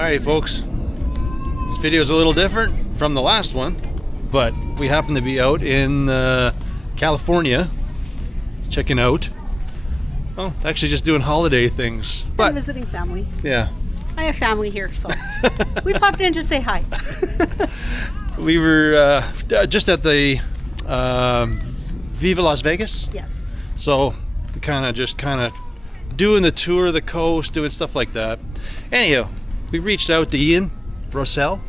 Alright folks, this video is a little different from the last one, but we happen to be out in California checking out, well, actually just doing holiday things. But visiting family. Yeah. I have family here, so we popped in to say hi. We were just at the Viva Las Vegas. Yes. So we kind of doing the tour of the coast, doing stuff like that. Anyhow, we reached out to Ian Roussel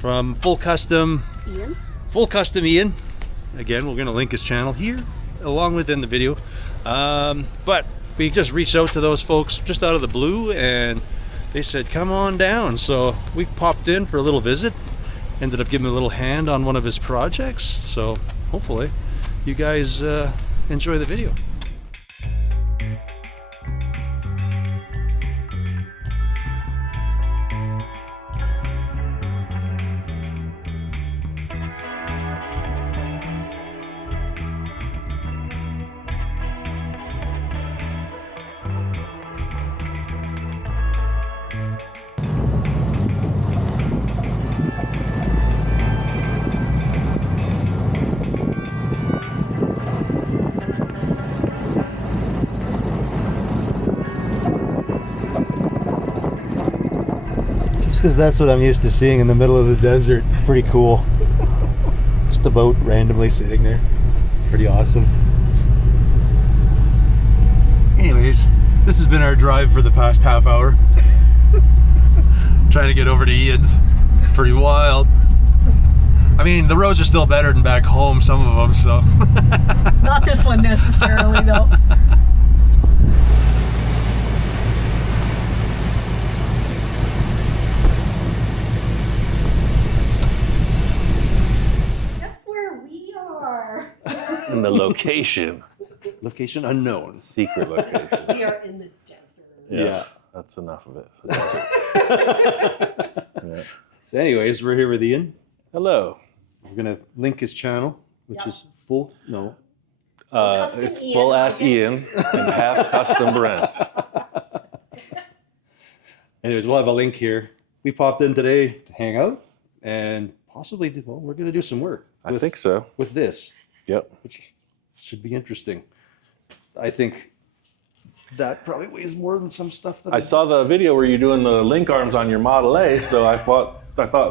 from Full Custom Ian. Again, we're going to link his channel here along within the video. But we just reached out to those folks just out of the blue and they said, come on down. So we popped in for a little visit, ended up giving him a little hand on one of his projects. So hopefully you guys enjoy the video. Because that's what I'm used to seeing in the middle of the desert. It's pretty cool. Just a boat randomly sitting there. It's pretty awesome. Anyways, this has been our drive for the past half hour. Trying to get over to Ian's. It's pretty wild. I mean, the roads are still better than back home, some of them, so. Not this one necessarily, though. In the location. Location unknown. Secret location. We are in the desert. Yes, Yeah. That's enough of it. Yeah. So anyways, we're here with Ian. Hello. We're going to link his channel, which is full, no. It's Full Ass Ian and Half Custom Brent. Anyways, we'll have a link here. We popped in today to hang out and possibly, well, we're going to do some work. I think so. With this. Yep. Which should be interesting. I think that probably weighs more than some stuff that I saw the video where you're doing the link arms on your Model A, so I thought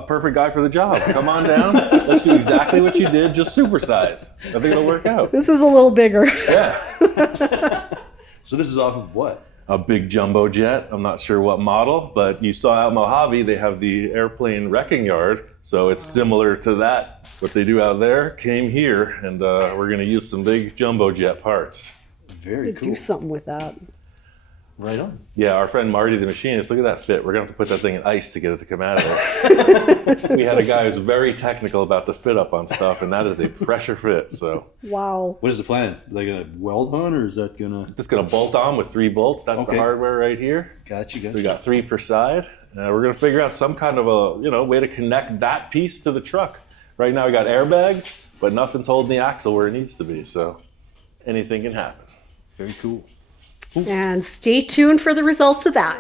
perfect guy for the job. Come on down. Let's do exactly what you did, just supersize. I think it'll work out. This is a little bigger. Yeah. So this is off of what? A big jumbo jet. I'm not sure what model, but you saw out Mojave, they have the airplane wrecking yard. So it's similar to that. What they do out there came here, and we're going to use some big jumbo jet parts. Very cool. Do something with that. Right on. Yeah, our friend Marty, the machinist, look at that fit. We're going to have to put that thing in ice to get it to come out of there. We had a guy who's very technical about the fit up on stuff, and that is a pressure fit. So. Wow. What is the plan? Are they going to weld on, or is that going to? It's going to bolt on with 3 bolts. That's the hardware right here. Gotcha. So we got 3 per side. We're going to figure out some kind of a way to connect that piece to the truck. Right now we got airbags, but nothing's holding the axle where it needs to be. So anything can happen. Very cool. And stay tuned for the results of that.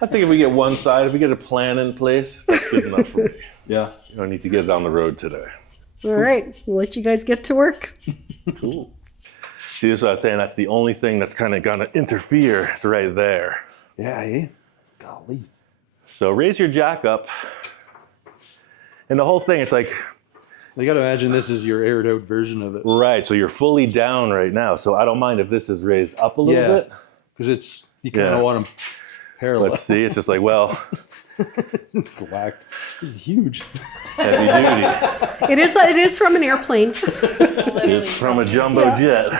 I think if we get one side, if we get a plan in place, that's good enough for me. Yeah. You don't need to get it on the road today. All right, we'll let you guys get to work. Cool. See, this is what I was saying. That's the only thing that's kind of going to interfere. It's right there. Yeah, eh? Golly. So raise your jack up. And the whole thing, it's like... You got to imagine this is your aired out version of it. Right, so you're fully down right now. So I don't mind if this is raised up a little bit. Because you kind of want them parallel. Let's see, it's just like, well... It's whacked. It's huge. Heavy duty. It is from an airplane. It's from a jumbo jet.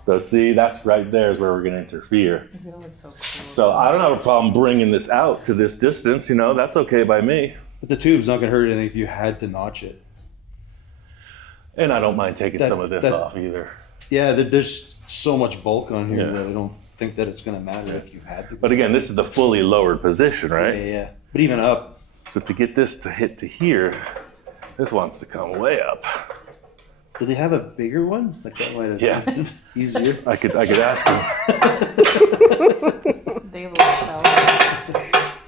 So see, that's right there is where we're going to interfere. So I don't have a problem bringing this out to this distance. That's okay by me. But the tube's not going to hurt anything if you had to notch it. And I don't mind taking some of this off either. Yeah, there's so much bulk on here that I don't think that it's going to matter if you had to. But again, this is the fully lowered position, right? Yeah. But even up. So to get this to hit to here, this wants to come way up. Do they have a bigger one? Like that might have Yeah. been easier. I could ask him. They will show.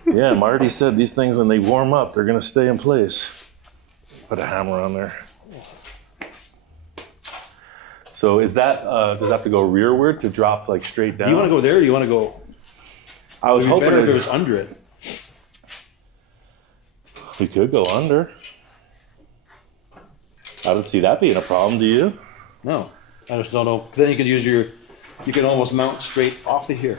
Yeah, Marty said these things, when they warm up, they're gonna stay in place. Put a hammer on there. So is that, does it have to go rearward to drop like straight down? Do you want to go there or do you want to go? I was hoping better if it was under it. We could go under. I don't see that being a problem, do you? No, I just don't know. Then you can use you can almost mount straight off of here.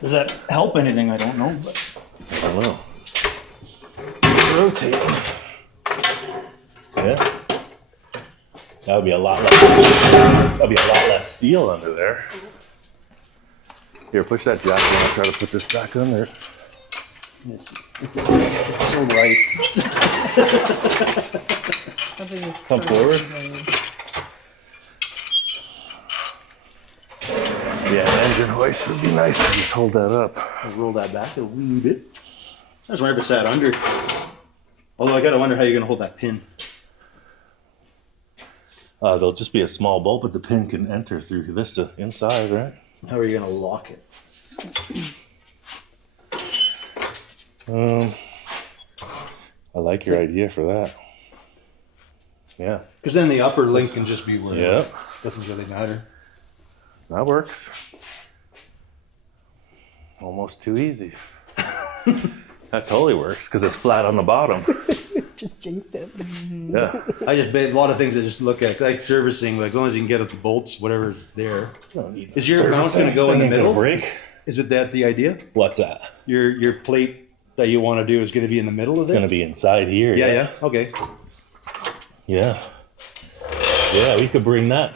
Does that help anything? I don't know, but I don't know. Rotate. Yeah. That would be a lot less steel under there. Here, push that jack in. I'll try to put this back on there. it's so light. Come forward. Yeah, an engine hoist would be nice to just hold that up. I'll roll that back a wee bit. I just wonder if it's sat under. Although I gotta wonder how you're gonna hold that pin. There'll just be a small bolt, but the pin can enter through this inside, right? How are you gonna lock it? I like your idea for that. Yeah. Because then the upper link can just be where Yeah. it doesn't really matter. That works. Almost too easy. That totally works because it's flat on the bottom. Just jinxed it. Yeah. I just made a lot of things I just look at, like servicing, like as long as you can get at the bolts, whatever's there. Is your mount gonna go in the middle? Break. Is it that the idea? What's that? Your plate that you want to do is going to be in the middle of it? It's going to be inside here. Yeah. Okay. Yeah. Yeah, we could bring that.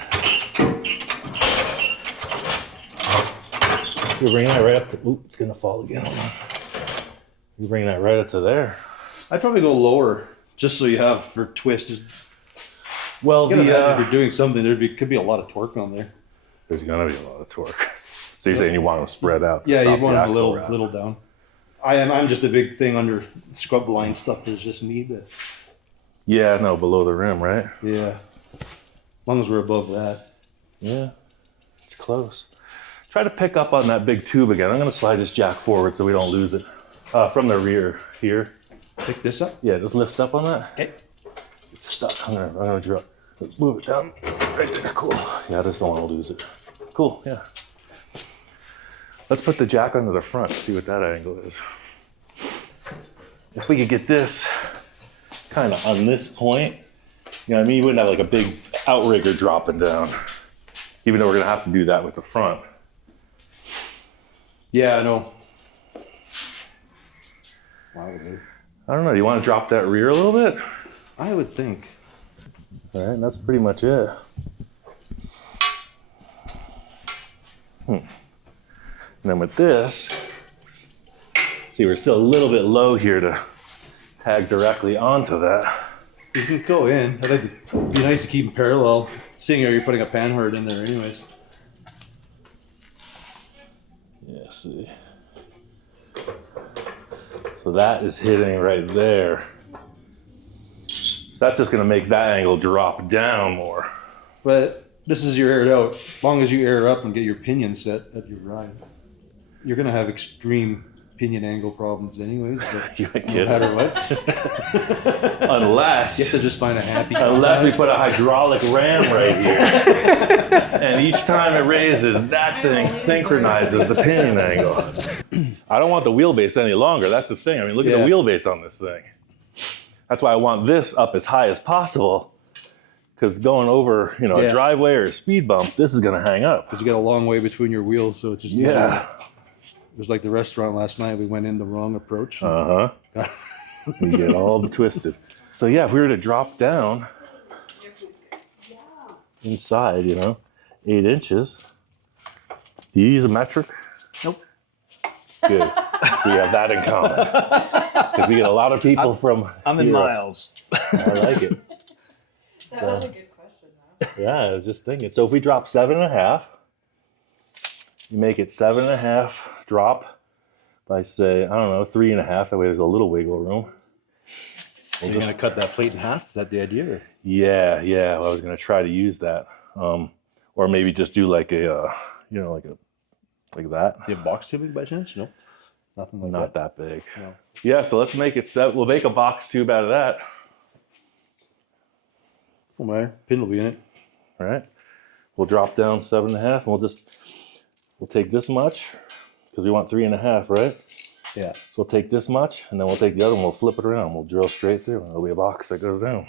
We bring that right up to. Ooh, it's going to fall again. Hold on. You bring that right up to there. I'd probably go lower, just so you have for twist. Well, If you're doing something, could be a lot of torque on there. There's going to be a lot of torque. So you're saying you want them spread out? Yeah, you want them a little down. I'm just a big thing under scrub line stuff. Is just me, but yeah, no, below the rim, right? Yeah, as long as we're above that. Yeah, it's close. Try to pick up on that big tube again. I'm going to slide this jack forward so we don't lose it from the rear here. Pick this up. Yeah, just lift up on that. Okay. It's stuck. I'm gonna drop. Move it down. Right there. Cool. Yeah, I just don't want to lose it. Cool. Yeah. Let's put the jack under the front, see what that angle is. If we could get this kind of on this point, you know what I mean? You wouldn't have like a big outrigger dropping down, even though we're gonna have to do that with the front. Yeah, I know. I don't know, do you want to drop that rear a little bit? I would think. All right, that's pretty much it. And then with this, see, we're still a little bit low here to tag directly onto that. You can go in. I think it'd be nice to keep them parallel, seeing how you're putting a panhard in there anyways. Yeah, see. So that is hitting right there. So that's just gonna make that angle drop down more. But this is your aired out. As long as you air up and get your pinion set at your ride, you're gonna have extreme pinion angle problems anyways. But You ain't no kidding. matter what, Unless you have to just find a happy. we put a hydraulic ram right here. And each time it raises, that thing synchronizes the pinion angle. I don't want the wheelbase any longer. That's the thing. I mean, look at the wheelbase on this thing. That's why I want this up as high as possible. Because going over, you know, a driveway or a speed bump, this is going to hang up. Because you got a long way between your wheels, so it's just easier. It was like the restaurant last night. We went in the wrong approach. You get all twisted. So yeah, if we were to drop down inside, you know, 8 inches. Do you use a metric? Nope. Good. We have that in common. Because we get a lot of people from I'm in Europe. miles. I like it. That was a good question, though. Yeah, I was just thinking. So if we drop 7.5, you make it 7.5 drop by, say, I don't know, 3.5. That way there's a little wiggle room. So you're going to cut that plate in half? Is that the idea? Or? Yeah. Well, I was going to try to use that. or maybe just do like a, you know, like that. Do you have box tubing by chance? No, nothing like Not that. that big. No. Yeah, so let's make it set. We'll make a box tube out of that. No matter. Pin will be in it. All right. We'll drop down 7.5, and we'll take this much because we want 3.5, right? Yeah. So we'll take this much, and then we'll take the other one. We'll flip it around. We'll drill straight through, and there'll be a box that goes down.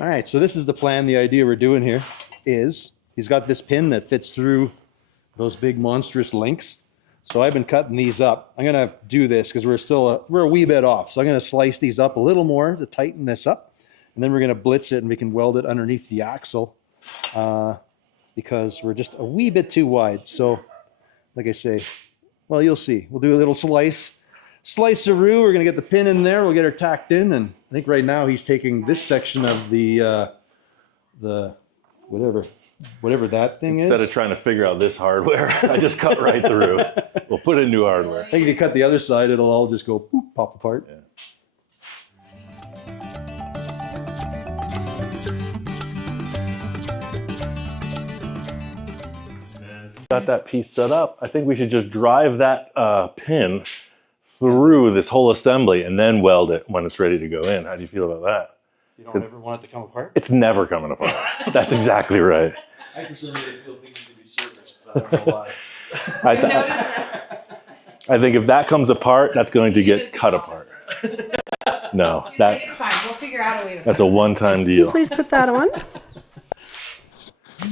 All right, so this is the plan. The idea we're doing here is he's got this pin that fits through those big monstrous links. So I've been cutting these up. I'm gonna do this because we're a wee bit off. So I'm gonna slice these up a little more to tighten this up. And then we're gonna blitz it and we can weld it underneath the axle because we're just a wee bit too wide. So like I say, well, you'll see. We'll do a little slice-a-roo. We're gonna get the pin in there. We'll get her tacked in, and I think right now he's taking this section of the whatever that thing Instead is. of trying to figure out this hardware, I just cut right through. We'll put in new hardware. I think if you cut the other side, it'll all just go poop, pop apart. Yeah. Got that piece set up. I think we should just drive that pin through this whole assembly and then weld it when it's ready to go in. How do you feel about that? You don't ever want it to come apart? It's never coming apart. That's exactly right. I for some reason feel things need to be serviced, but I don't know why. I think if that comes apart, that's going to get cut apart. No, It's fine. We'll figure out a way to that's a one-time deal. Please put that on.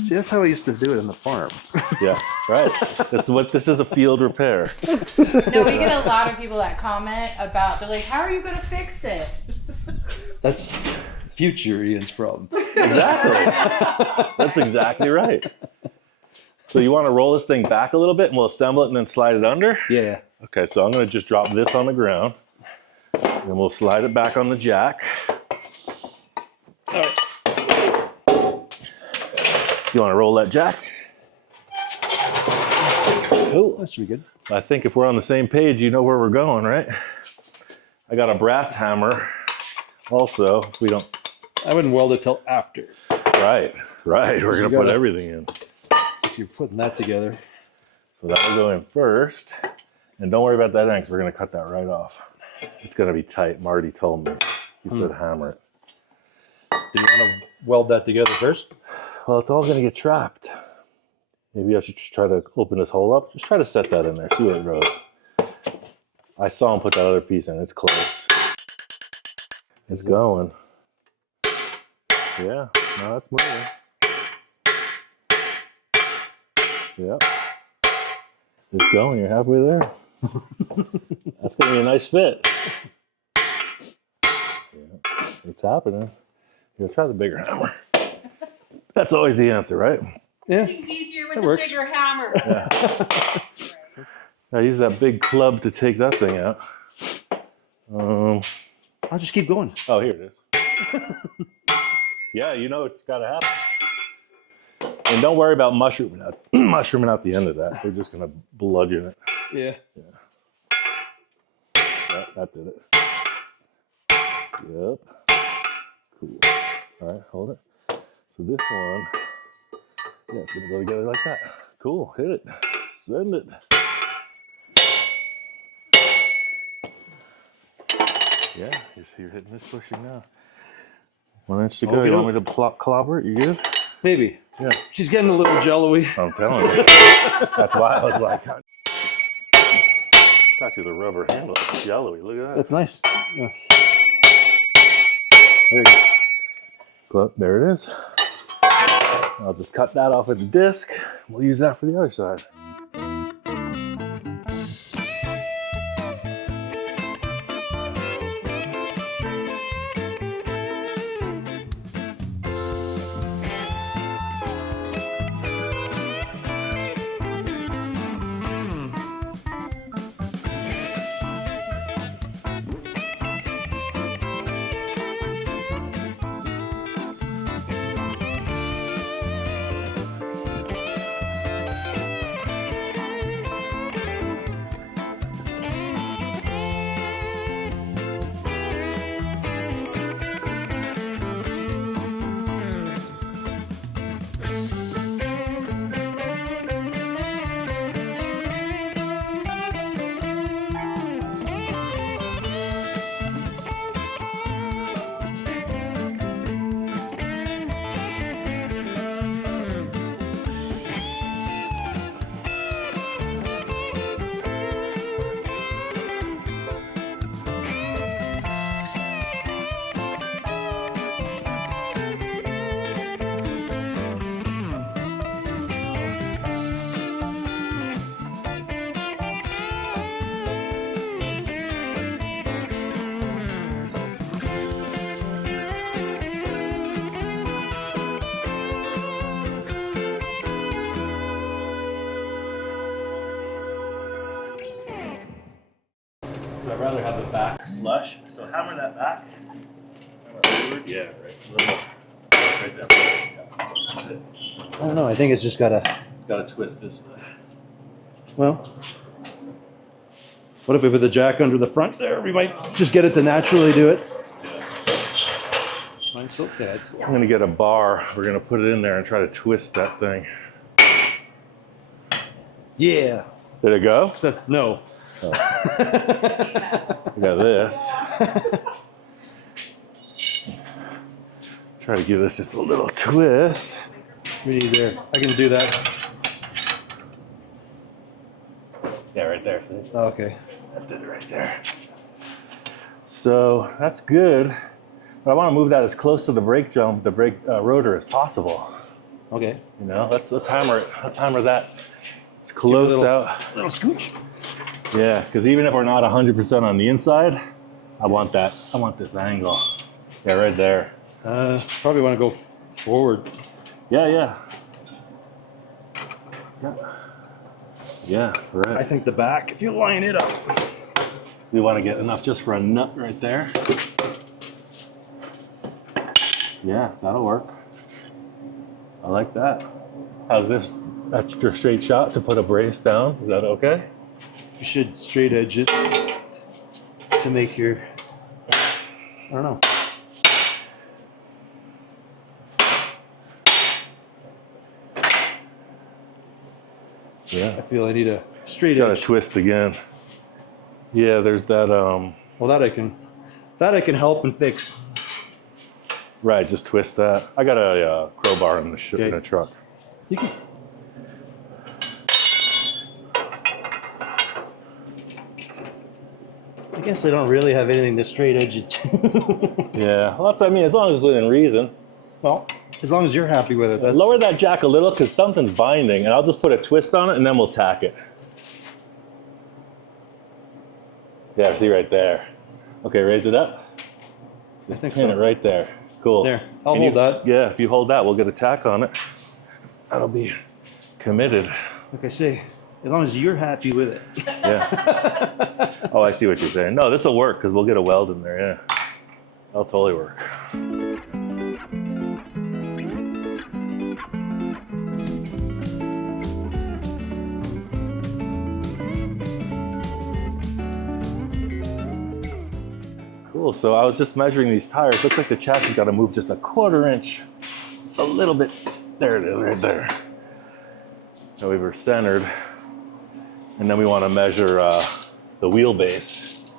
See, that's how I used to do it in the farm. Yeah, right. This is a field repair. No, we get a lot of people that comment about, they're like, how are you going to fix it? That's future Ian's problem. Exactly. That's exactly right. So you want to roll this thing back a little bit and we'll assemble it and then slide it under? Yeah. Okay, so I'm going to just drop this on the ground. And we'll slide it back on the jack. All right. You want to roll that jack? Oh, that should be good. I think if we're on the same page, you know where we're going, right? I got a brass hammer also. We don't. I wouldn't weld it till after. Right. We're going to put everything in. If you're putting that together. So that'll go in first. And don't worry about that end because we're going to cut that right off. It's going to be tight. Marty told me. He said hammer it. Do you want to weld that together first? Well, it's all going to get trapped. Maybe I should just try to open this hole up. Just try to set that in there. See where it goes. I saw him put that other piece in. It's close. It's going. Yeah. No, it's moving. Yep. It's going. You're halfway there. That's going to be a nice fit. Yeah. It's happening. You'll try the bigger hammer. That's always the answer, right? Yeah. It's easier with That the works. bigger hammer. Yeah. I use that big club to take that thing out. I'll just keep going. Oh, here it is. Yeah, you know it's got to happen. And don't worry about mushrooming out the end of that. We're just going to bludgeon it. Yeah. Yeah, that did it. Yep. Cool. All right, hold it. So this one, yeah, it's going to go together like that. Cool. Hit it. Send it. Yeah, you're hitting this pushing now. 1 inch to go. You want me to clobber it? You good? Maybe. Yeah. She's getting a little jello-y. I'm telling you. That's why I was like, It's actually the rubber handle. It's yellowy. Look at that. That's nice. Yeah. There you go. Well, there it is. I'll just cut that off at the disc. We'll use that for the other side. I'd rather have the back flush, so hammer that back. Yeah, right. Right there. Yeah, that's it. I don't know. I think it's just gotta. It's got to twist this way. Well, what if we put the jack under the front there? We might just get it to naturally do it. Mine's okay. I'm going to get a bar. We're going to put it in there and try to twist that thing. Yeah. Did it go? No. Oh. We got this. Try to give this just a little twist. We need there. I can do that. Yeah, right there. See? Oh, okay. That did it right there. So that's good. But I want to move that as close to the brake drum, the brake rotor as possible. Okay. You know, let's hammer it. Let's hammer that as close out. Little scooch. Yeah, because even if we're not 100% on the inside, I want that. I want this angle. Yeah, right there. Probably want to go forward. Yeah. Yeah, right. I think the back, if you line it up. We want to get enough just for a nut right there. Yeah, that'll work. I like that. How's this extra straight shot to put a brace down? Is that okay? You should straight edge it to make your, I don't know. Yeah. I feel I need a straight Got to edge. twist again. Yeah, there's that. Well, that I can help and fix. Right, just twist that. I got a crowbar in the in the truck. You can. I guess I don't really have anything to straight edge it to. Yeah, well, that's, I mean, as long as it's within reason. Well, as long as you're happy with it. That's... Lower that jack a little because something's binding, and I'll just put a twist on it, and then we'll tack it. Yeah, see right there. Okay, raise it up. I think Pin so. it right there. Cool. There, I'll hold that. Yeah, if you hold that, we'll get a tack on it. That'll be committed. Like I say, as long as you're happy with it. Yeah. Oh, I see what you're saying. No, this will work because we'll get a weld in there. Yeah, that'll totally work. Cool. So I was just measuring these tires. Looks like the chassis got to move just a 1/4 inch, a little bit. There it is, right there. So we were centered, and then we want to measure the wheelbase.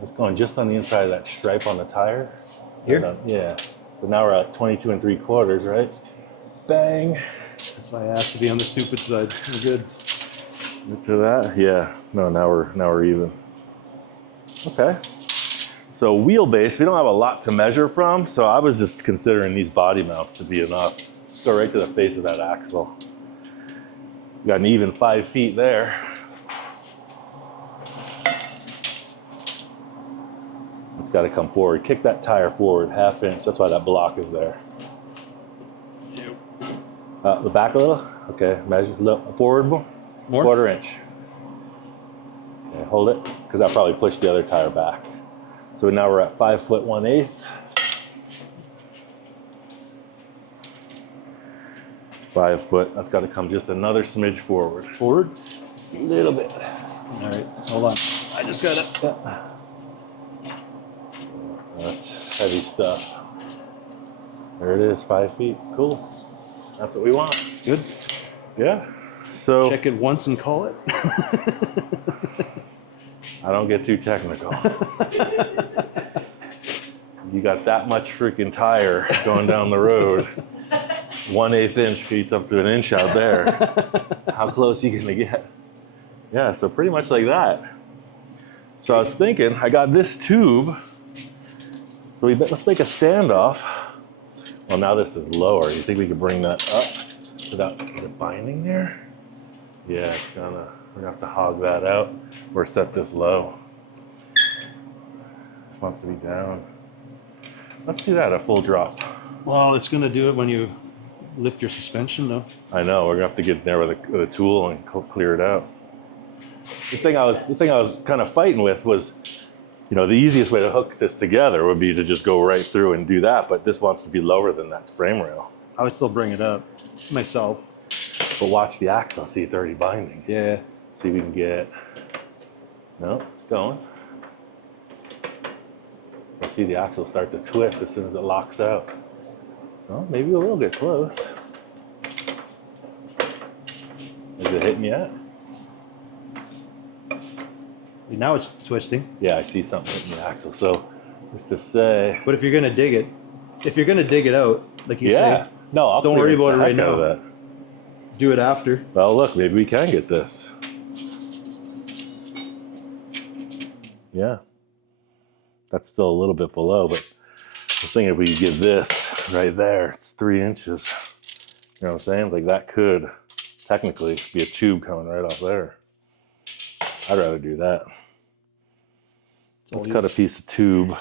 It's going just on the inside of that stripe on the tire. Here? Yeah. So now we're at 22 3/4, right? Bang. That's why I asked to be on the stupid side. We're good. Look at that. Yeah. No, now we're even. Okay. So wheelbase, we don't have a lot to measure from, so I was just considering these body mounts to be enough. Go right to the face of that axle. Got an even 5 feet there. It's got to come forward. Kick that tire forward 1/2 inch. That's why that block is there. The back a little. Okay, measure forward more. 1/4 inch. Okay, hold it, because that probably pushed the other tire back. So now we're at 5 foot 1/8. 5 foot. That's got to come just another smidge forward. Forward? A little bit. All right, hold on. I just got it. That's heavy stuff. There it is, 5 feet. Cool. That's what we want. Good. Yeah. So Check it once and call it. I don't get too technical. You got that much freaking tire going down the road. 1/8 inch feet up to an inch out there. How close are you gonna get? Yeah, so pretty much like that. So I was thinking, I got this tube. So let's make a standoff. Well, now this is lower. You think we could bring that up without, is it binding there? Yeah, we're gonna have to hog that out or set this low. This wants to be down. Let's do that, a full drop. Well, it's going to do it when you lift your suspension, though. I know, we're gonna have to get in there with a tool and clear it out. The thing I was kind of fighting with was, you know, the easiest way to hook this together would be to just go right through and do that, but this wants to be lower than that frame rail. I would still bring it up myself. But watch the axle, see it's already binding. Yeah. See if we can get, no, it's going. You'll see the axle start to twist as soon as it locks out. Well, maybe a little bit close. Is it hitting yet? Now it's twisting. Yeah, I see something hitting the axle. So, just to say. But if you're gonna dig it out, like you Yeah. say, No, I'll don't worry about it right now. That. Do it after. Well, look, maybe we can get this. Yeah. That's still a little bit below, but I was thinking if we could get this right there, it's 3 inches. You know what I'm saying? Like that could technically be a tube coming right off there. I'd rather do that. Let's cut a piece of tube.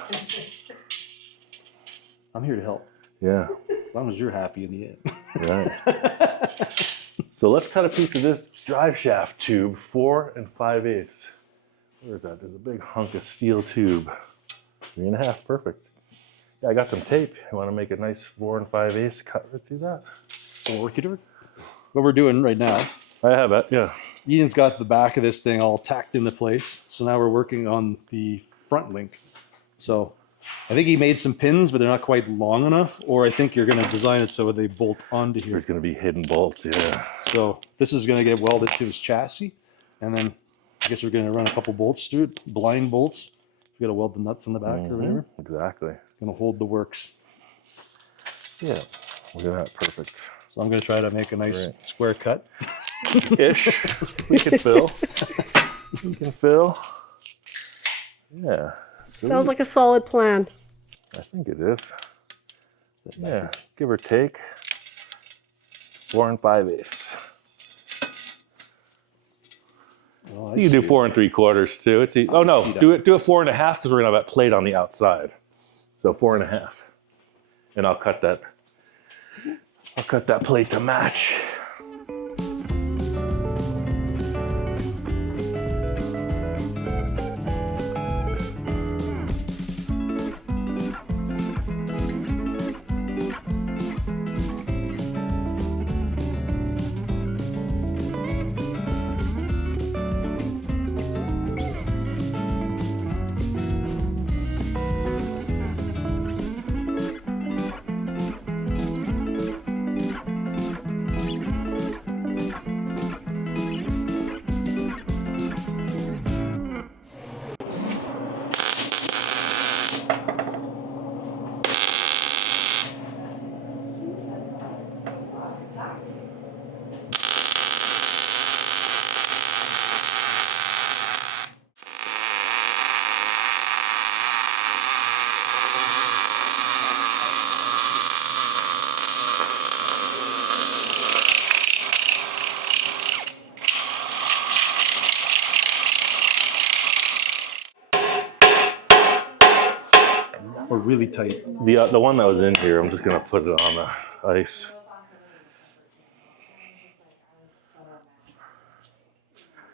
I'm here to help. Yeah. As long as you're happy in the end. Right. So let's cut a piece of this drive shaft tube, 4 5/8. Where is that? There's a big hunk of steel tube. 3 1/2, perfect. Yeah, I got some tape. You want to make a nice 4 5/8 cut right through that? What we're doing right now, I have it, yeah. Ian's got the back of this thing all tacked into place. So now we're working on the front link. So I think he made some pins, but they're not quite long enough. Or I think you're going to design it so they bolt onto here. There's going to be hidden bolts, yeah. So this is going to get welded to his chassis. And then I guess we're going to run a couple bolts through it, blind bolts. You got to weld the nuts in the back or whatever. Exactly. Going to hold the works. Yeah, look at that, perfect. So I'm going to try to make a nice square cut. Ish. We can fill. We can fill. Yeah. Sweet. Sounds like a solid plan. I think it is. Yeah, give or take. 4 5/8. Oh, You can do 4 3/4 too. It's oh no, do a 4 1/2 because we're gonna have that plate on the outside. So 4 1/2, and I'll cut that. I'll cut that plate to match. really tight. The one that was in here, I'm just gonna put it on the ice.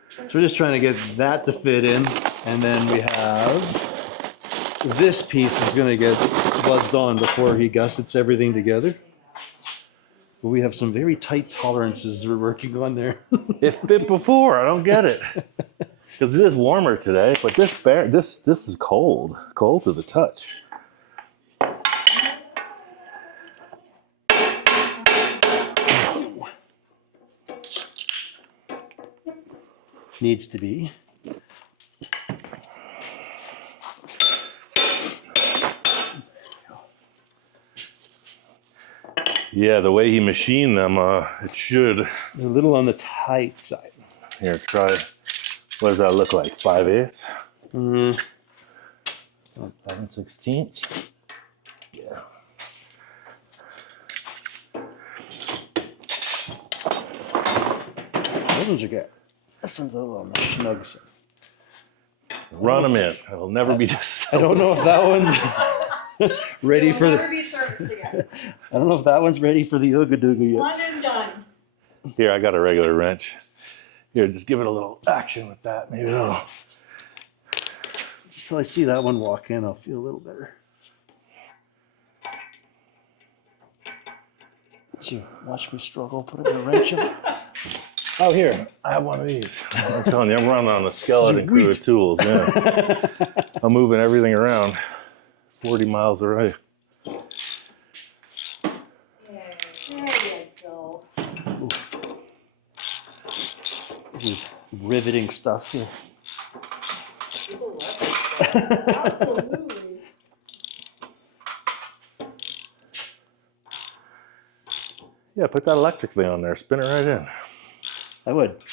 So we're just trying to get that to fit in, and then we have this piece is gonna get buzzed on before he gussets everything together. But we have some very tight tolerances we're working on there. It fit before. I don't get it. Because it is warmer today, but this is cold to the touch. Needs to be. Yeah, the way he machined them, it should. They're a little on the tight side. Here, try. What does that look like? 5/8? 5/16? Yeah. What ones you get? This one's a little nugs. Run them in. It'll never be this. I don't know if that one's ready for the. be serviced again. I don't know if that one's ready for the Ooga Dooga yet. One and done. Here, I got a regular wrench. Here, just give it a little action with that. Maybe it'll. Just till I see that one walk in, I'll feel a little better. So watch me struggle, put a bit of wrench in it. Oh, here. I have one of these. I'm telling you, I'm running on a skeleton crew of tools. Yeah. I'm moving everything around 40 miles away. There you go. This is riveting stuff here. People love it. Absolutely. Yeah, put that electric thing on there. Spin it right in. I would.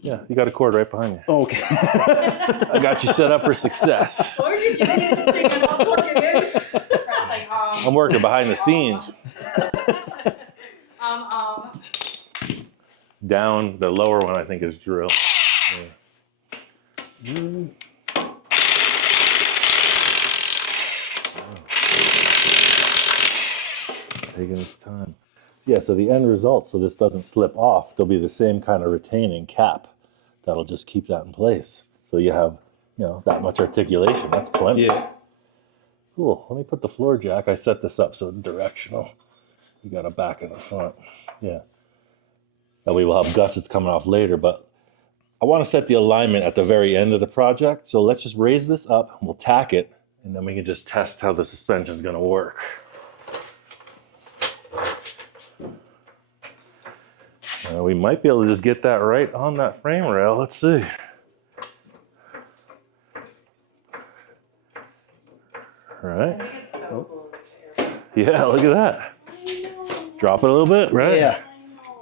Yeah, you got a cord right behind you. Oh, okay. I got you set up for success. Why are you getting this thing and I'll plug it in? Brent's like, I'm working behind the scenes. Down, the lower one I think is drill. Yeah. Taking its time. Yeah, so the end result, so this doesn't slip off, there'll be the same kind of retaining cap that'll just keep that in place. So you have, that much articulation. That's plenty. Yeah. Cool. Let me put the floor jack. I set this up so it's directional. You got a back and a front. Yeah. That way we'll have gussets coming off later, but I want to set the alignment at the very end of the project. So let's just raise this up, we'll tack it, and then we can just test how the suspension's going to work. We might be able to just get that right on that frame rail. Let's see. All right. Yeah, look at that. Drop it a little bit, right? Yeah.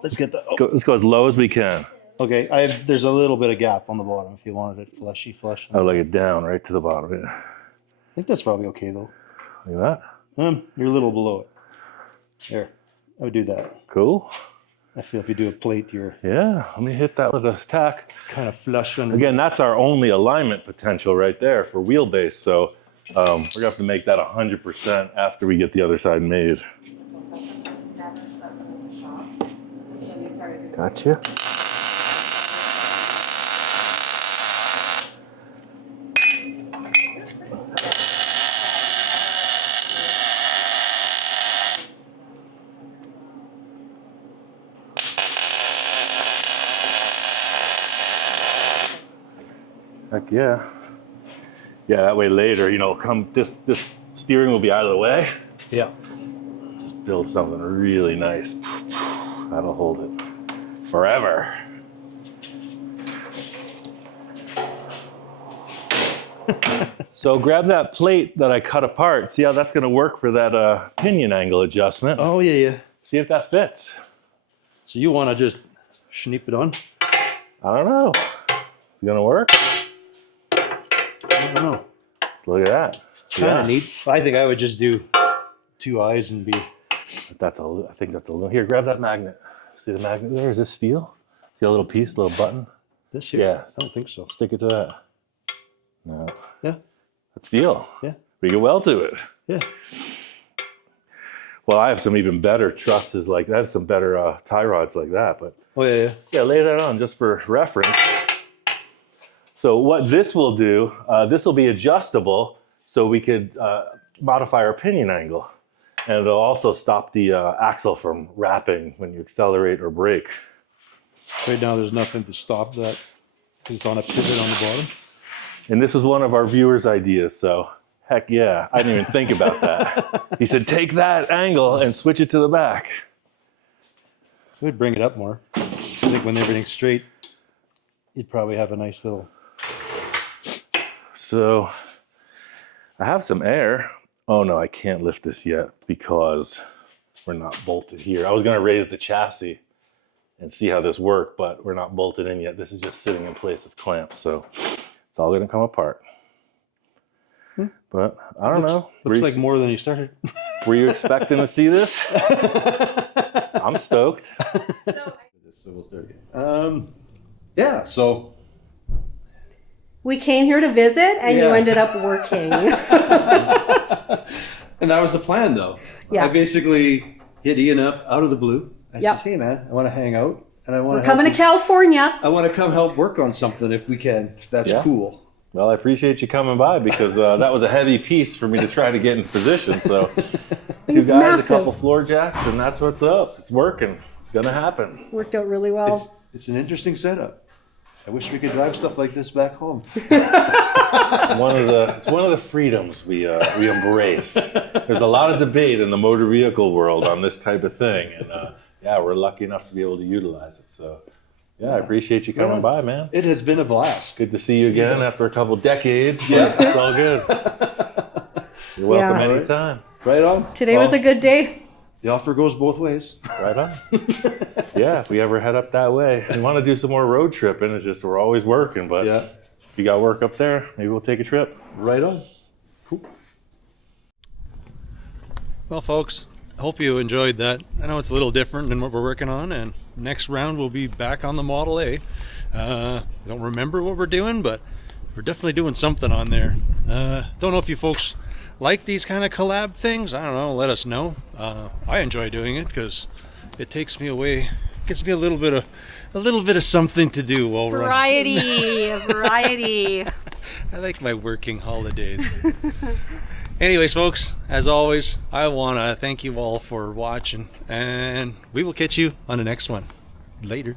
Let's get the. Oh. Let's go as low as we can. Okay, there's a little bit of gap on the bottom if you wanted it flush. I would like it down right to the bottom. Yeah. I think that's probably okay though. Look at that. You're a little below it. There, I would do that. Cool. I feel if you do a plate, you're Yeah, let me hit that with a tack. kind of flush under. Again, that's our only alignment potential right there for wheelbase. So we're gonna have to make that 100% after we get the other side made. Gotcha. Heck yeah. Yeah, that way later, this steering will be out of the way. Yeah. Just build something really nice. That'll hold it forever. So grab that plate that I cut apart. See how that's going to work for that pinion angle adjustment. Oh yeah. See if that fits. So you want to just schneep it on? I don't know. Is it going to work? I don't know. Look at that. It's kind of neat. I think I would just do 2 eyes and be. I think that's a little. Here, grab that magnet. See the magnet there? Is this steel? See a little piece, little button? This here? Yeah. I don't think so. Stick it to that. No. Yeah. That's steel. Yeah. we get well to it. Yeah. Well, I have some even better trusses like that. I have some better tie rods like that, but Oh yeah, yeah. yeah, lay that on just for reference. So what this will do, this will be adjustable so we could modify our pinion angle. And it'll also stop the axle from wrapping when you accelerate or brake. Right now there's nothing to stop that because it's on a pivot on the bottom. And this was one of our viewers' ideas, so heck yeah, I didn't even think about that. He said, take that angle and switch it to the back. It would bring it up more. I think when everything's straight, you'd probably have a nice little... So I have some air. Oh no, I can't lift this yet because we're not bolted here. I was gonna raise the chassis and see how this worked, but we're not bolted in yet. This is just sitting in place with clamps, so it's all gonna come apart. But I don't know. Looks like more than you started. Were you expecting to see this? I'm stoked. So we'll start again. Yeah, so... We came here to visit, and you Yeah. ended up working. And that was the plan, though. Yeah. I basically hit Ian up out of the blue. I Yep. says, hey man, I want to hang out and I want We're to coming to California. I want to come help work on something if we can. If that's Yeah. cool. Well, I appreciate you coming by because that was a heavy piece for me to try to get in position. So two was guys, massive. a couple floor jacks, and that's what's up. It's working. It's gonna happen. Worked out really well. It's an interesting setup. I wish we could drive stuff like this back home. It's one of the freedoms we embrace. There's a lot of debate in the motor vehicle world on this type of thing, and yeah, we're lucky enough to be able to utilize it. So yeah, I appreciate you coming by, man. It has been a blast. Good to see you again after a couple decades. But Yeah. it's all good. You're welcome Yeah. anytime. Right on. Today was a good day. The offer goes both ways. Right on. Yeah, if we ever head up that way, we want to do some more road tripping. It's just we're always working, but Yeah. if you got work up there, maybe we'll take a trip. Right on. Cool. Well, folks, I hope you enjoyed that. I know it's a little different than what we're working on, and next round we'll be back on the Model A. I don't remember what we're doing, but we're definitely doing something on there. Don't know if you folks like these kind of collab things. I don't know, let us know. I enjoy doing it because it takes me away, gives me a little bit of something to do while we're Variety. I like my working holidays. Anyways, folks, as always, I want to thank you all for watching, and we will catch you on the next one. Later.